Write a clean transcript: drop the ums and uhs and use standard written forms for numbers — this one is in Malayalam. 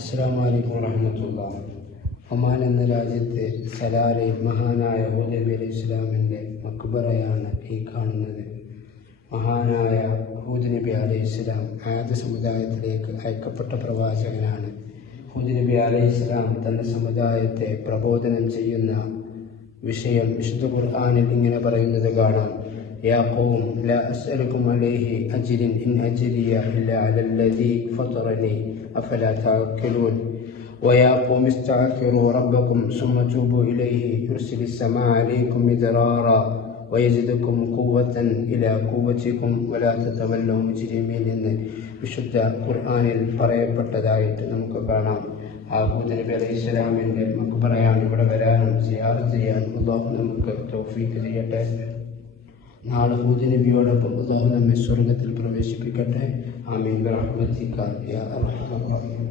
അസ്സലാമു അലൈക്കും വറഹ്മത്തുള്ളാഹി. ഒമാൻ എന്ന രാജ്യത്തെ സലാലയിൽ മഹാനായ ഹൂദ് നബി അലൈഹി ഇസ്ലാമിൻ്റെ മക്ബറയാണ് ഈ കാണുന്നത്. മഹാനായ ഹൂദ് നബി അലൈഹി ഇസ്ലാം ആദ്യ സമുദായത്തിലേക്ക് അയക്കപ്പെട്ട പ്രവാചകനാണ്. ഹൂദ് നബി അലൈഹി ഇസ്ലാം തൻ്റെ സമുദായത്തെ പ്രബോധനം ചെയ്യുന്ന വിഷയം വിശുദ്ധ ഖുർആനിൽ ഇങ്ങനെ പറയുന്നത് കാണാം. യാ ഖൗം ലാ അസ്അലുകും അലൈഹി അജ്റൻ ഇൻ അജ്രിയ ഇല്ലാ അലല്ലദീ ഫതറനി അഫലാ തഅഖിലൂൻ വയാ ഖൗം ഇസ്തഗ്ഫിറൂ റബ്ബക്കും സുമ്മ തൂബൂ ഇലൈഹി യുർസിലിസ് സമാഅ അലൈക്കും മിദ്റാറാ വയസിദുക്കും ഖുവ്വതൻ ഇലാ ഖുവ്വതികും വലാ തതവല്ലൂ മുജ്രിമീൻ എന്ന് വിശുദ്ധ ഖുർആനിൽ പറയപ്പെട്ടതായിട്ട് നമുക്ക് കാണാം. ഹൂദ് നബി അലൈഹി ഇസ്ലാമിൻ്റെ മക്ബറയാണ്. ഇവിടെ വരാനും സിയാറത്ത് ചെയ്യാനും അല്ലാഹു നമുക്ക് തൗഫീഖ് ചെയ്യട്ടെ. നാളെ ഹൂദ് നബിയോടൊപ്പം അല്ലാഹു നമ്മെ സ്വർഗ്ഗത്തിൽ പ്രവേശിപ്പിക്കട്ടെ. ആമീൻ ബിറഹ്മതിക യാ അർഹമർ റഹീം.